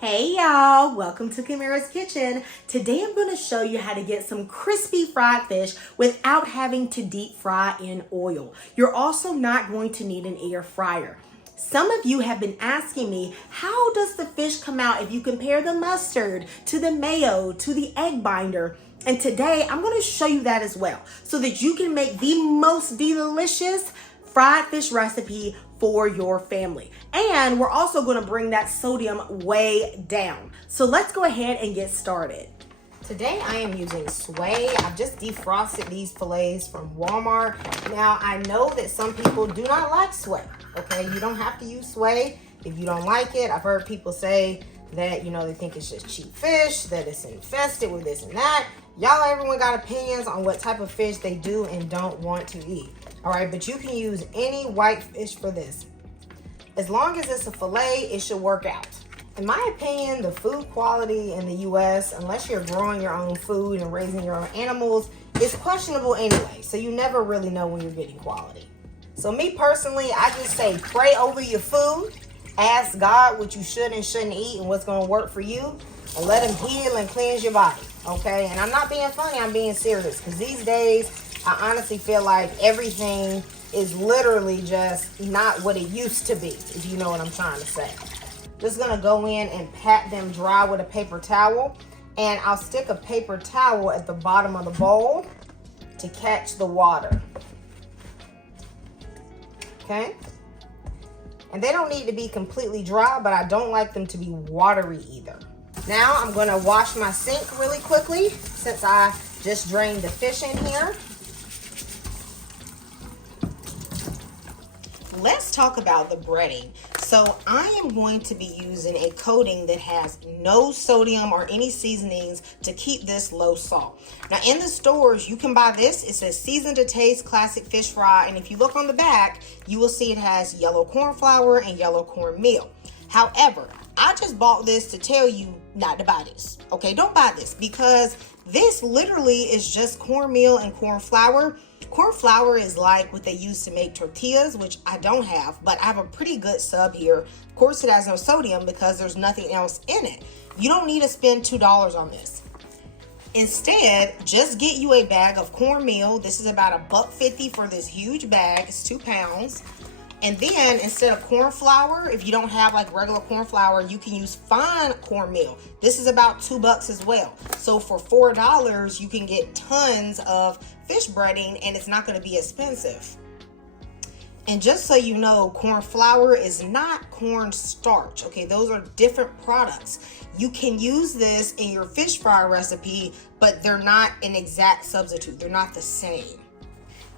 Hey y'all, welcome to Kamira's Kitchen. Today I'm going to show you how to get some crispy fried fish without having to deep fry in oil. You're also not going to need an air fryer. Some of you have been asking me, how does the fish come out if you compare the mustard to the mayo to the egg binder? And today I'm going to show you that as well so that you can make the most delicious fried fish recipe for your family. And we're also going to bring that sodium way down. So let's go ahead and get started. Today I am using sway. I've just defrosted these fillets from Walmart. Now I know that some people do not like sway. Okay, you don't have to use sway if you don't like it. I've heard people say that, they think it's just cheap fish, that it's infested with this and that. Y'all, everyone got opinions on what type of fish they do and don't want to eat. All right, but you can use any white fish for this. As long as it's a fillet, it should work out. In my opinion, the food quality in the US, unless you're growing your own food and raising your own animals, is questionable anyway. So you never really know when you're getting quality. So me personally, I just say pray over your food. Ask God what you should and shouldn't eat and what's going to work for you. And let him heal and cleanse your body, okay? And I'm not being funny, I'm being serious. Because these days, I honestly feel like everything is literally just not what it used to be, if you know what I'm trying to say. Just gonna go in and pat them dry with a paper towel, and I'll stick a paper towel at the bottom of the bowl to catch the water. Okay? And they don't need to be completely dry, but I don't like them to be watery either. Now I'm gonna wash my sink really quickly since I just drained the fish in here. Let's talk about the breading. So I am going to be using a coating that has no sodium or any seasonings to keep this low salt. Now in the stores, you can buy this. It says seasoned to taste classic fish fry. And if you look on the back, you will see it has yellow corn flour and yellow cornmeal. However, I just bought this to tell you not to buy this. Okay, don't buy this because this literally is just cornmeal and corn flour. Corn flour is like what they use to make tortillas, which I don't have, but I have a pretty good sub here. Of course, it has no sodium because there's nothing else in it. You don't need to spend $2 on this. Instead, just get you a bag of cornmeal. This is about $1.50 for this huge bag. It's 2 pounds. And then instead of corn flour, if you don't have like regular corn flour, you can use fine cornmeal. This is about $2 as well. So for $4, you can get tons of fish breading and it's not going to be expensive. And just so you know, corn flour is not corn starch. Okay, those are different products. You can use this in your fish fry recipe, but they're not an exact substitute. They're not the same.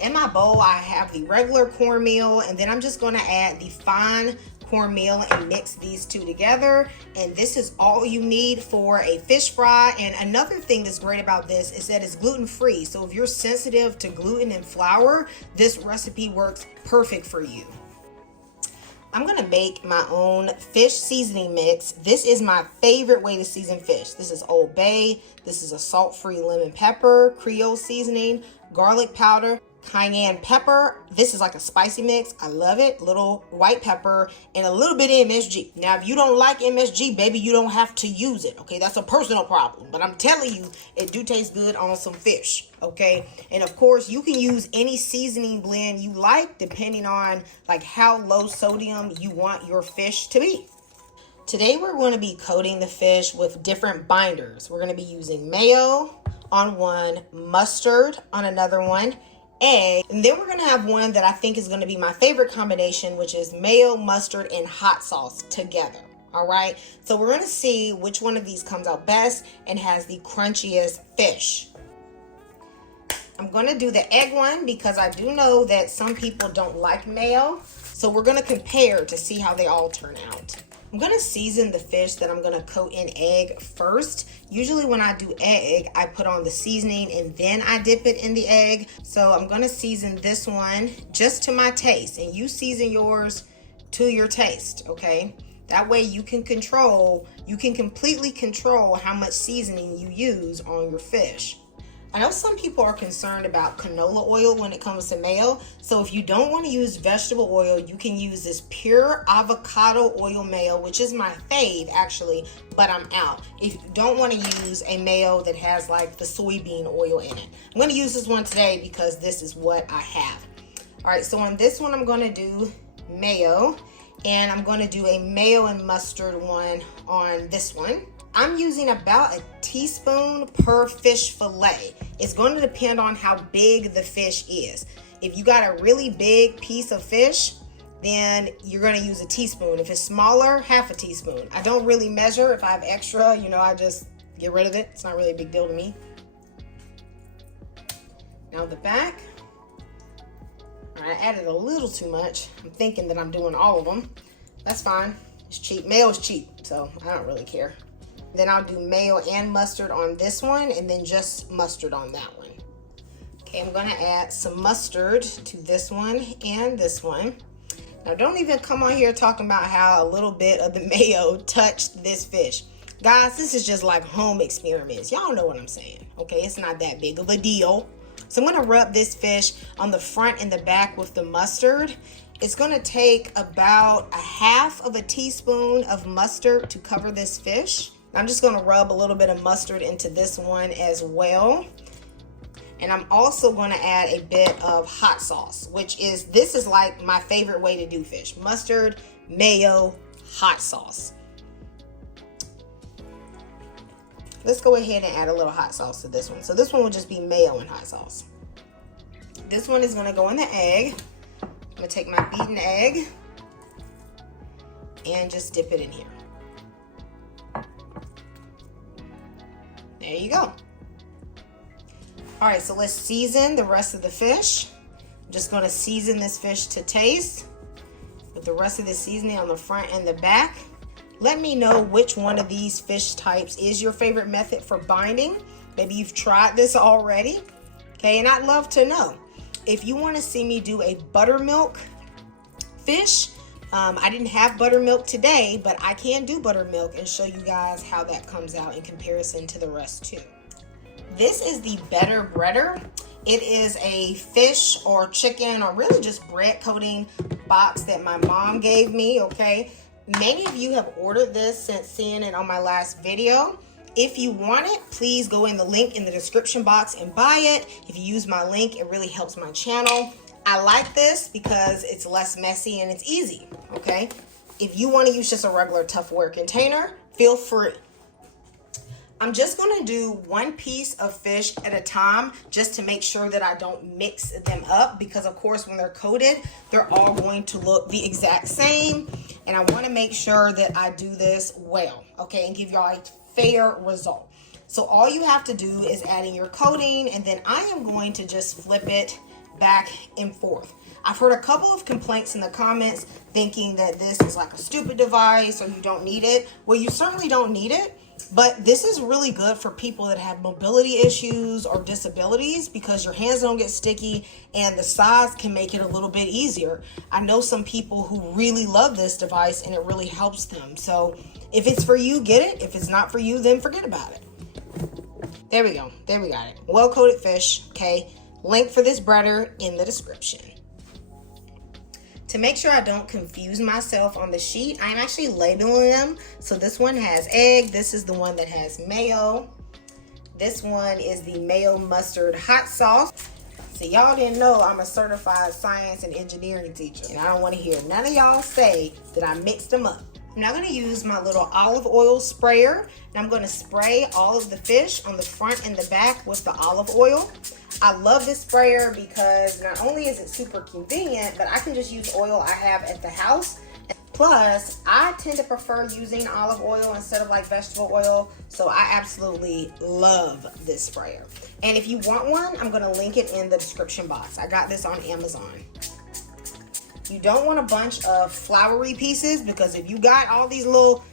In my bowl, I have the regular cornmeal, and then I'm just going to add the fine cornmeal and mix these two together. And this is all you need for a fish fry. And another thing that's great about this is that it's gluten-free. So if you're sensitive to gluten and flour, this recipe works perfect for you. I'm going to make my own fish seasoning mix. This is my favorite way to season fish. This is Old Bay. This is a salt-free lemon pepper, Creole seasoning, garlic powder, cayenne pepper. This is like a spicy mix. I love it. Little white pepper and a little bit of MSG. Now, if you don't like MSG, baby, you don't have to use it. Okay, that's a personal problem. But I'm telling you, it do taste good on some fish. Okay, and of course, you can use any seasoning blend you like, depending on like how low sodium you want your fish to be. Today, we're going to be coating the fish with different binders. We're going to be using mayo on one, mustard on another one, egg, and then we're going to have one that I think is going to be my favorite combination, which is mayo, mustard, and hot sauce together. All right, so we're going to see which one of these comes out best and has the crunchiest fish. I'm going to do the egg one because I do know that some people don't like mayo, so we're going to compare to see how they all turn out. I'm going to season the fish that I'm going to coat in egg first. Usually when I do egg, I put on the seasoning and then I dip it in the egg. So I'm going to season this one just to my taste, and you season yours to your taste, okay? That way you can completely control how much seasoning you use on your fish. I know some people are concerned about canola oil when it comes to mayo. So if you don't want to use vegetable oil, you can use this pure avocado oil mayo, which is my fave actually, but I'm out. If you don't want to use a mayo that has like the soybean oil in it. I'm going to use this one today because this is what I have. All right, so on this one, I'm going to do mayo, and I'm going to do a mayo and mustard one on this one. I'm using about a teaspoon per fish fillet. It's going to depend on how big the fish is. If you got a really big piece of fish, then you're going to use a teaspoon. If it's smaller, half a teaspoon. I don't really measure. If I have extra, you know, I just get rid of it. It's not really a big deal to me. Now the back. All right, I added a little too much. I'm thinking that I'm doing all of them. That's fine. It's cheap. Mayo is cheap, so I don't really care. Then I'll do mayo and mustard on this one, and then just mustard on that one. Okay, I'm gonna add some mustard to this one and this one. Now don't even come on here talking about how a little bit of the mayo touched this fish. Guys, this is just like home experiments. Y'all know what I'm saying, okay? It's not that big of a deal. So I'm gonna rub this fish on the front and the back with the mustard. It's gonna take about a half of a teaspoon of mustard to cover this fish. I'm just gonna rub a little bit of mustard into this one as well. And I'm also gonna add a bit of hot sauce, this is like my favorite way to do fish. Mustard, mayo, hot sauce. Let's go ahead and add a little hot sauce to this one. So this one will just be mayo and hot sauce. This one is gonna go in the egg. I'm gonna take my beaten egg and just dip it in here. There you go. All right, so let's season the rest of the fish. I'm just gonna season this fish to taste with the rest of the seasoning on the front and the back. Let me know which one of these fish types is your favorite method for binding. Maybe you've tried this already, okay? And I'd love to know. If you wanna see me do a buttermilk fish, I didn't have buttermilk today, but I can do buttermilk and show you guys how that comes out in comparison to the rest too. This is the Better Breader. It is a fish or chicken or really just bread coating box that my mom gave me, okay? Many of you have ordered this since seeing it on my last video. If you want it, please go in the link in the description box and buy it. If you use my link, it really helps my channel. I like this because it's less messy and it's easy, okay? If you want to use just a regular Tupperware container, feel free. I'm just going to do one piece of fish at a time just to make sure that I don't mix them up, because of course when they're coated, they're all going to look the exact same, and I want to make sure that I do this well, okay, and give y'all a fair result. So all you have to do is add in your coating, and then I am going to just flip it back and forth. I've heard a couple of complaints in the comments thinking that this is like a stupid device or you don't need it. Well, you certainly don't need it, but this is really good for people that have mobility issues or disabilities, because your hands don't get sticky and the size can make it a little bit easier. I know some people who really love this device and it really helps them. So if it's for you, get it. If it's not for you, then forget about it. There we go. There we got it. Well-coated fish, okay? Link for this breader in the description. To make sure I don't confuse myself on the sheet, I'm actually labeling them. So this one has egg. This is the one that has mayo. This one is the mayo mustard hot sauce. So y'all didn't know I'm a certified science and engineering teacher, and I don't want to hear none of y'all say that I mixed them up. I'm now going to use my little olive oil sprayer, and I'm going to spray all of the fish on the front and the back with the olive oil. I love this sprayer because not only is it super convenient, but I can just use oil I have at the house. Plus, I tend to prefer using olive oil instead of like vegetable oil, so I absolutely love this sprayer. And if you want one, I'm going to link it in the description box. I got this on Amazon. You don't want a bunch of floury pieces, because if you got all these little,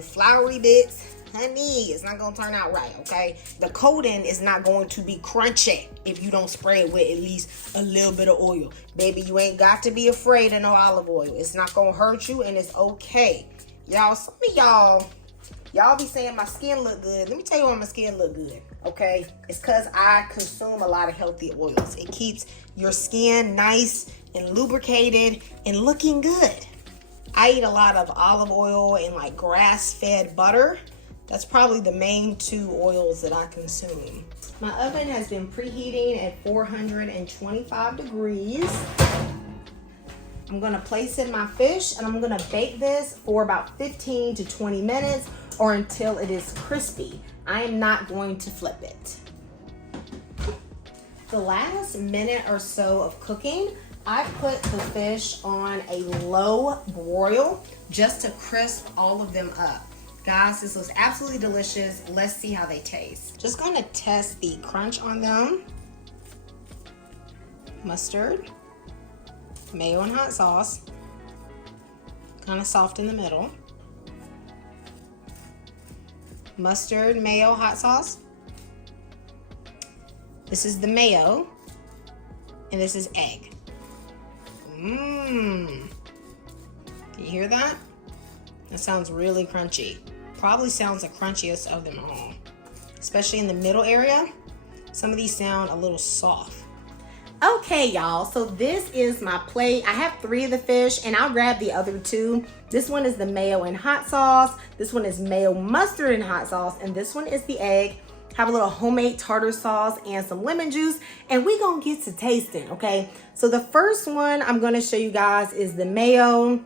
floury bits, honey, it's not going to turn out right, okay? The coating is not going to be crunchy if you don't spray it with at least a little bit of oil. Baby, you ain't got to be afraid of no olive oil. It's not going to hurt you, and it's okay. Y'all, some of y'all Y'all be saying my skin look good. Let me tell you why my skin look good, okay? It's because I consume a lot of healthy oils. It keeps your skin nice and lubricated and looking good. I eat a lot of olive oil and like grass-fed butter. That's probably the main 2 oils that I consume. My oven has been preheating at 425 degrees. I'm gonna place in my fish and I'm gonna bake this for about 15 to 20 minutes or until it is crispy. I am not going to flip it. The last minute or so of cooking, I put the fish on a low broil just to crisp all of them up. Guys, this looks absolutely delicious. Let's see how they taste. Just gonna test the crunch on them. Mustard, mayo and hot sauce, kind of soft in the middle. Mustard, mayo, hot sauce. This is the mayo, and this is egg. Can you hear that? That sounds really crunchy. Probably sounds the crunchiest of them all, especially in the middle area. Some of these sound a little soft. Okay, y'all, so this is my plate. I have 3 of the fish and I'll grab the other 2. This one is the mayo and hot sauce. This one is mayo, mustard, and hot sauce. And this one is the egg. Have a little homemade tartar sauce and some lemon juice. And we gonna get to tasting, okay? So the first one I'm gonna show you guys is the mayo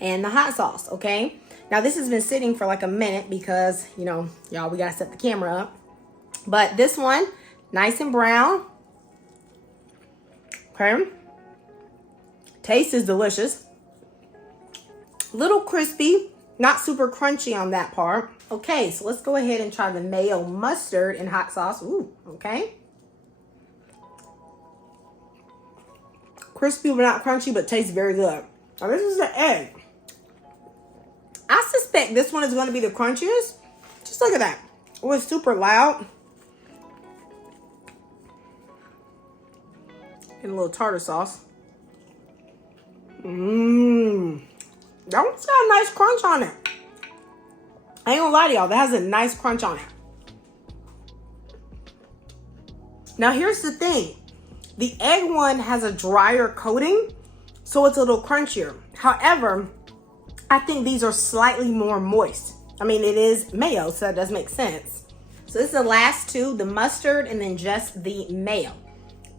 and the hot sauce, okay? Now this has been sitting for like a minute because, you know, y'all, we gotta set the camera up. But this one, nice and brown. Okay, taste is delicious. Little crispy, not super crunchy on that part. Okay, so let's go ahead and try the mayo, mustard, and hot sauce. Ooh, okay. Crispy but not crunchy, but tastes very good. Now this is the egg. I suspect this one is going to be the crunchiest. Just look at that. It was super loud. And a little tartar sauce. That one's got a nice crunch on it. I ain't gonna lie to y'all, that has a nice crunch on it. Now here's the thing. The egg one has a drier coating, so it's a little crunchier. However, I think these are slightly more moist. I mean, it is mayo, so that does make sense. So this is the last 2, the mustard and then just the mayo.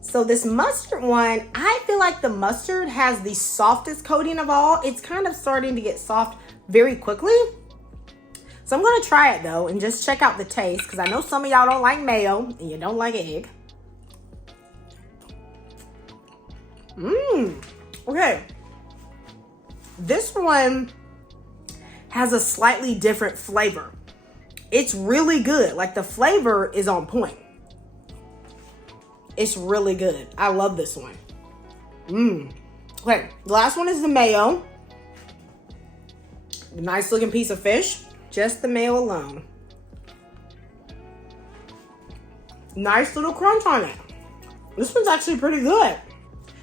So this mustard one, I feel like the mustard has the softest coating of all. It's kind of starting to get soft very quickly. So I'm gonna try it though and just check out the taste because I know some of y'all don't like mayo and you don't like egg. Okay. This one has a slightly different flavor. It's really good. Like the flavor is on point. It's really good. I love this one. Okay, the last one is the mayo. Nice looking piece of fish. Just the mayo alone. Nice little crunch on it. This one's actually pretty good.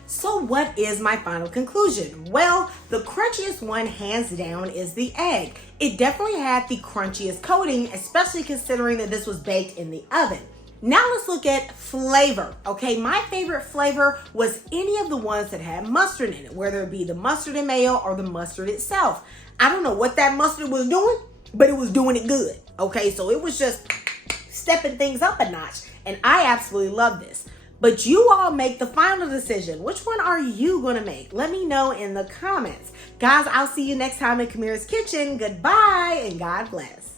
So what is my final conclusion? Well, the crunchiest one, hands down, is the egg. It definitely had the crunchiest coating, especially considering that this was baked in the oven. Now let's look at flavor, okay? My favorite flavor was any of the ones that had mustard in it, whether it be the mustard and mayo or the mustard itself. I don't know what that mustard was doing, but it was doing it good, okay? So it was just stepping things up a notch, and I absolutely love this. But you all make the final decision. Which one are you gonna make? Let me know in the comments. Guys, I'll see you next time in Kamira's Kitchen. Goodbye, and God bless.